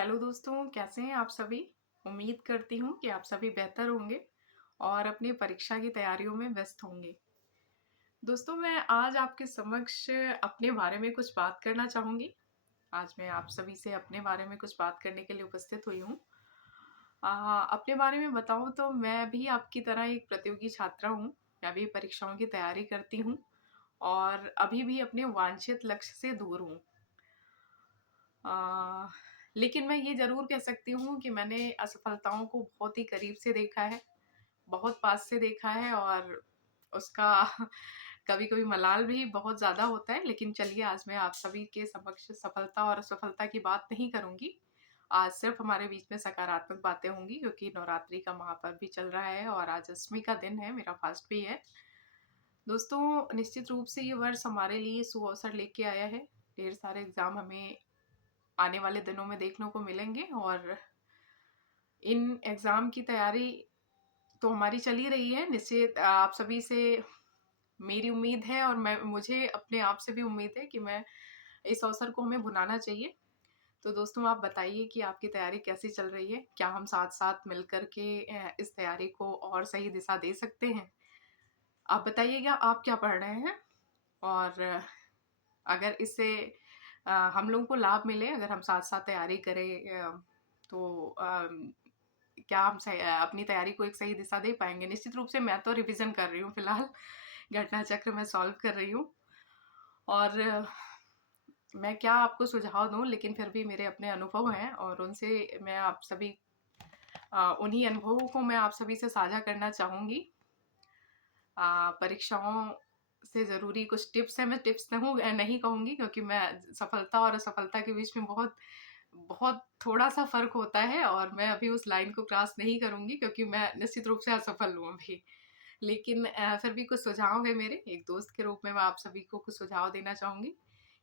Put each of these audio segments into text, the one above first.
Hello दोस्तों, कैसे हैं आप सभी? उम्मीद करती हूँ कि आप सभी बेहतर होंगे और अपनी परीक्षा की तैयारियों में व्यस्त होंगे। दोस्तों, मैं आज आपके समक्ष अपने बारे में कुछ बात करना चाहूँगी। आज मैं आप सभी से अपने बारे में कुछ बात करने के लिए उपस्थित हुई हूँ। अपने बारे में बताऊँ तो मैं भी आपकी तरह एक प्रतियोगी छात्रा हूँ। मैं भी परीक्षाओं की तैयारी करती हूँ और अभी भी अपने वांछित लक्ष्य से दूर हूँ। अ, लेकिन मैं ये ज़रूर कह सकती हूँ कि मैंने असफलताओं को बहुत ही करीब से देखा है, बहुत पास से देखा है और उसका कभी-कभी मलाल भी बहुत ज़्यादा होता है। लेकिन चलिए आज मैं आप सभी के समक्ष सफलता और असफलता की बात नहीं करूँगी। आज सिर्फ़ हमारे बीच में सकारात्मक बातें होंगी क्योंकि नवरात्रि का महापर्व भी चल रहा है और आज अष्टमी का दिन है, मेरा फ़ास्ट भी है। दोस्तों, निश्चित रूप से ये वर्ष हमारे लिए सुअवसर लेके आया है। ढेर सारे एग्ज़ाम हमें आने वाले दिनों में देखने को मिलेंगे और इन एग्ज़ाम की तैयारी तो हमारी चल ही रही है। निश्चित आप सभी से मेरी उम्मीद है और मैं मुझे अपने आप से भी उम्मीद है कि मैं इस अवसर को हमें भुनाना चाहिए। तो दोस्तों आप बताइए कि आपकी तैयारी कैसी चल रही है? क्या हम साथ-साथ मिल कर के इस तैयारी को और सही दिशा दे सकते हैं? आप बताइएगा आप क्या पढ़ रहे हैं? और अगर इससे हम लोगों को लाभ मिले, अगर हम साथ-साथ तैयारी करें तो क्या हम अपनी तैयारी को एक सही दिशा दे पाएँगे? निश्चित रूप से मैं तो रिविज़न कर रही हूँ फिलहाल, घटना चक्र मैं सॉल्व कर रही हूँ और मैं क्या आपको सुझाव दूँ लेकिन फिर भी मेरे अपने अनुभव हैं और उनसे मैं आप सभी उन्हीं अनुभवों को मैं आप सभी से साझा करना चाहूँगी। परीक्षाओं से ज़रूरी कुछ टिप्स हैं, मैं टिप्स नहीं कहूँगी क्योंकि मैं सफलता और असफलता के बीच में बहुत बहुत थोड़ा-सा फ़र्क होता है और मैं अभी उस लाइन को क्रॉस नहीं करूँगी क्योंकि मैं निश्चित रूप से असफल हूँ अभी। लेकिन फिर भी कुछ सुझाव है मेरे, एक दोस्त के रूप में मैं आप सभी को कुछ सुझाव देना चाहूँगी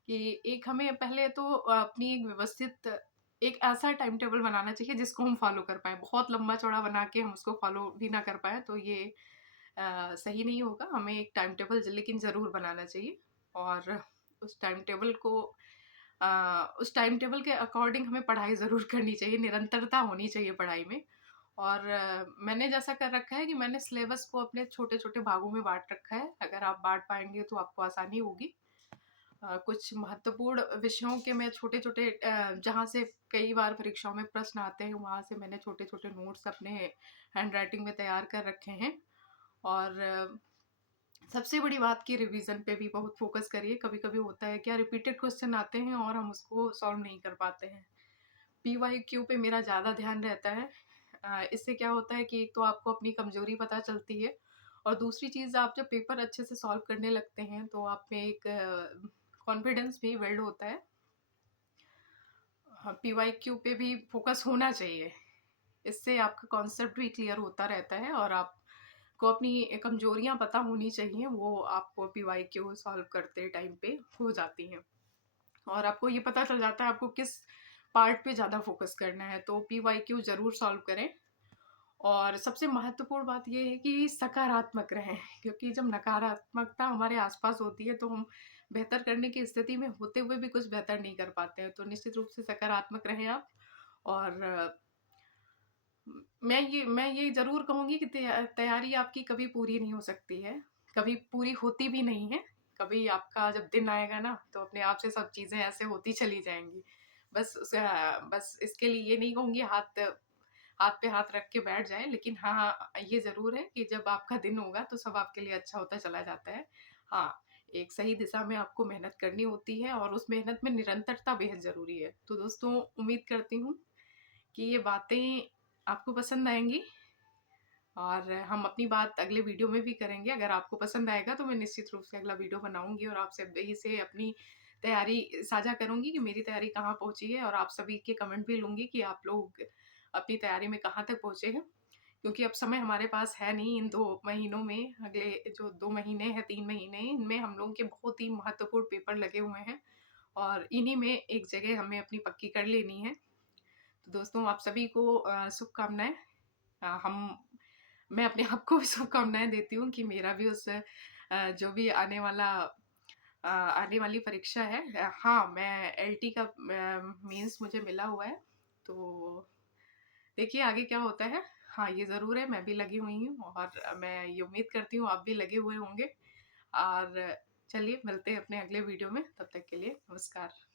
कि एक हमें पहले तो अपनी एक व्यवस्थित एक ऐसा टाइम टेबल बनाना चाहिए जिसको हम फ़ॉलो कर पाएँ। बहुत लंबा-चौड़ा बना के हम उसको फ़ॉलो भी ना कर पाएँ तो ये सही नहीं होगा। हमें एक टाइम टेबल लेकिन ज़रूर बनाना चाहिए और उस टाइम टेबल को उस टाइम टेबल के अकॉर्डिंग हमें पढ़ाई ज़रूर करनी चाहिए, निरंतरता होनी चाहिए पढ़ाई में। और मैंने जैसा कर रखा है कि मैंने सिलेबस को अपने छोटे-छोटे भागों में बाँट रखा है। अगर आप बाँट पाएँगे तो आपको आसानी होगी। कुछ महत्वपूर्ण विषयों के मैं छोटे-छोटे जहाँ से कई बार परीक्षाओं में प्रश्न आते हैं, वहाँ से मैंने छोटे-छोटे नोट्स अपने हैंडराइटिंग में तैयार कर रखे हैं। और सबसे बड़ी बात कि रिवीजन पे भी बहुत फ़ोकस करिए। कभी-कभी होता है क्या रिपीटेड क्वेश्चन आते हैं और हम उसको सॉल्व नहीं कर पाते हैं। पीवाईक्यू पे मेरा ज़्यादा ध्यान रहता है। इससे क्या होता है कि एक तो आपको अपनी कमज़ोरी पता चलती है और दूसरी चीज़ आप जब पेपर अच्छे से सॉल्व करने लगते हैं तो आप में एक कॉन्फिडेंस भी बिल्ड होता है। हाँ, पीवाईक्यू पे भी फ़ोकस होना चाहिए। इससे आपका कॉन्सेप्ट भी क्लियर होता रहता है और आपको अपनी कमजोरियाँ पता होनी चाहिए, वो आपको पीवाईक्यू सॉल्व करते टाइम पे हो जाती हैं। और आपको ये पता चल जाता है आपको किस पार्ट पे ज़्यादा फ़ोकस करना है, तो पीवाईक्यू ज़रूर सॉल्व करें। और सबसे महत्वपूर्ण बात ये है कि सकारात्मक रहें क्योंकि जब नकारात्मकता हमारे आस-पास होती है, तो हम बेहतर करने की स्थिति में होते हुए भी कुछ बेहतर नहीं कर पाते हैं। तो निश्चित रूप से सकारात्मक रहें आप और मैं ये ज़रूर कहूँगी कि तैयारी आपकी कभी पूरी नहीं हो सकती है, कभी पूरी होती भी नहीं है। कभी आपका जब दिन आएगा ना, तो अपने आप से सब चीज़ें ऐसे होती चली जाएँगी। बस इसके लिए ये नहीं कहूँगी हाथ हाथ पे हाथ रख के बैठ जाएँ, लेकिन हाँ, ये ज़रूर है कि जब आपका दिन होगा, तो सब आपके लिए अच्छा होता चला जाता है। हाँ, एक सही दिशा में आपको मेहनत करनी होती है और उस मेहनत में निरंतरता बेहद ज़रूरी है। तो दोस्तों, उम्मीद करती हूँ कि ये बातें आपको पसंद आएँगी और हम अपनी बात अगले वीडियो में भी करेंगे। अगर आपको पसंद आएगा तो मैं निश्चित रूप से अगला वीडियो बनाऊँगी और आप सभी से अपनी तैयारी साझा करूँगी कि मेरी तैयारी कहाँ पहुँची है और आप सभी के कमेंट भी लूँगी कि आप लोग अपनी तैयारी में कहाँ तक पहुँचे हैं। क्योंकि अब समय हमारे पास है नहीं इन 2 महीनों में, अगले जो 2 महीने हैं, 3 महीने, इनमें हम लोगों के बहुत ही महत्वपूर्ण पेपर लगे हुए हैं और इन्हीं में एक जगह हमें अपनी पक्की कर लेनी है। तो दोस्तों आप सभी को शुभकामनाएँ। हम मैं अपने आप को भी शुभकामनाएँ देती हूँ कि मेरा भी उस जो भी आने वाली परीक्षा है हाँ, मैं एलटी का मेंस मुझे मिला हुआ है, तो देखिए आगे क्या होता है। हाँ, ये ज़रूर है, मैं भी लगी हुई हूँ और मैं ये उम्मीद करती हूँ आप भी लगे हुए होंगे। और चलिए मिलते हैं अपने अगले वीडियो में, तब तक के लिए नमस्कार।